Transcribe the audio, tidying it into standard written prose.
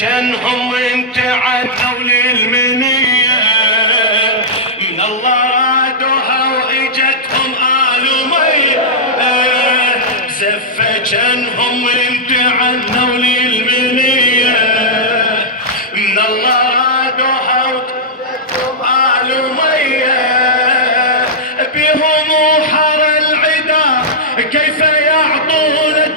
جنهم امتعدوا للمنية من الله رادوها واجتهم آل أمية زفة جنهم امتعدوا للمنية من الله رادوها واجتهم آل أمية بهم وحر العدا كيف يعطون